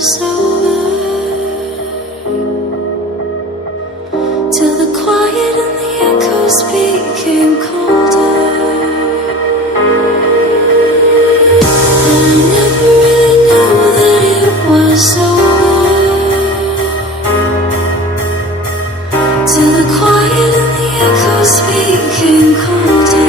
was over, till the quiet and the echoes became colder. I never really knew that it was over, till the quiet and the echoes became colder.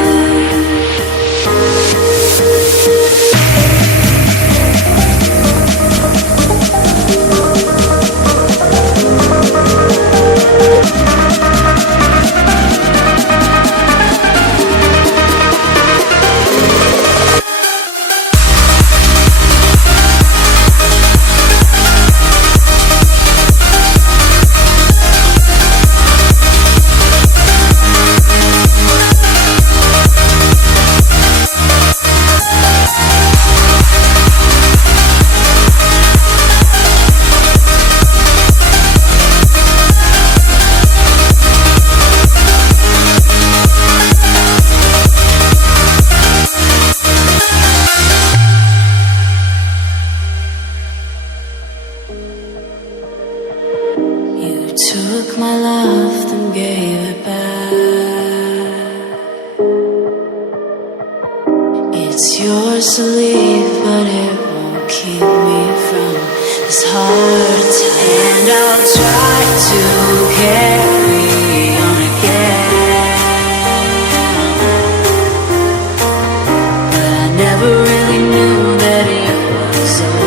Took my love, then gave it back. It's yours to leave, but it won't keep me from this heart attack. And I'll try to carry on again, but I never really knew that it was over.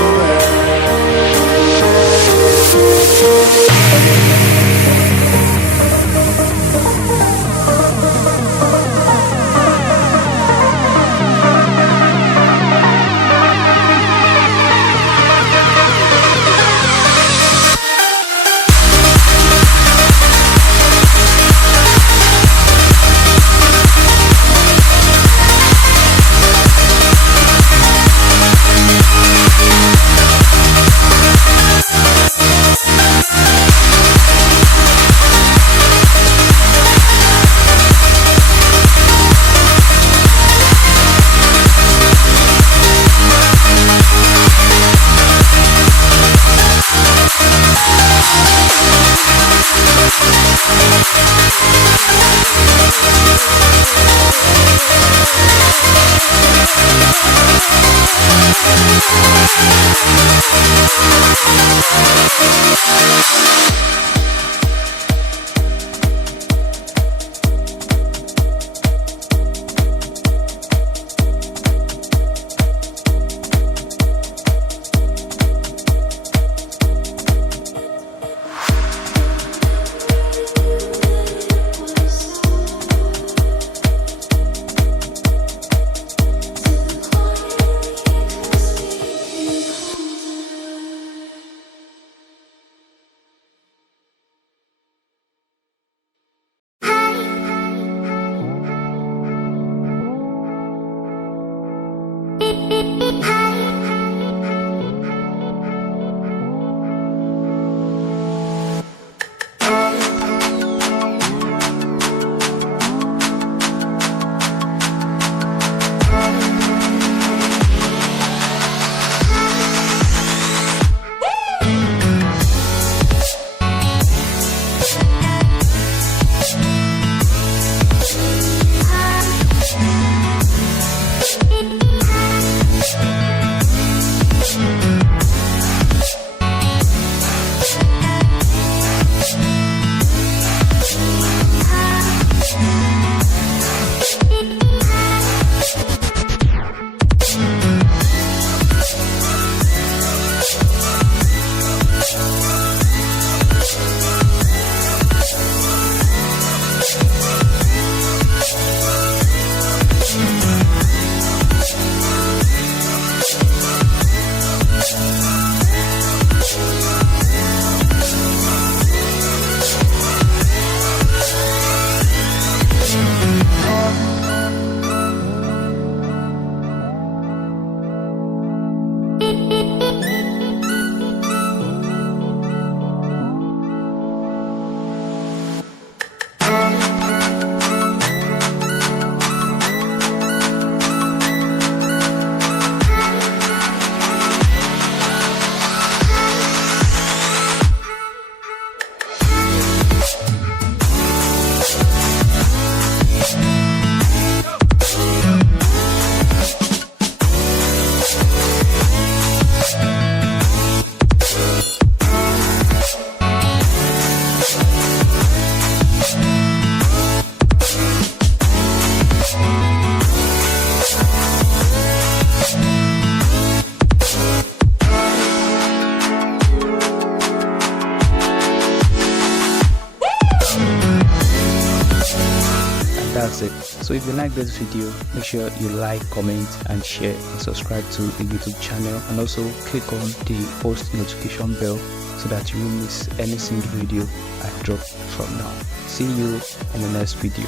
So if you like this video, make sure you like, comment and share, and subscribe to the YouTube channel, and also click on the post notification bell so that you won't miss any single video I drop from now. See you in the next video.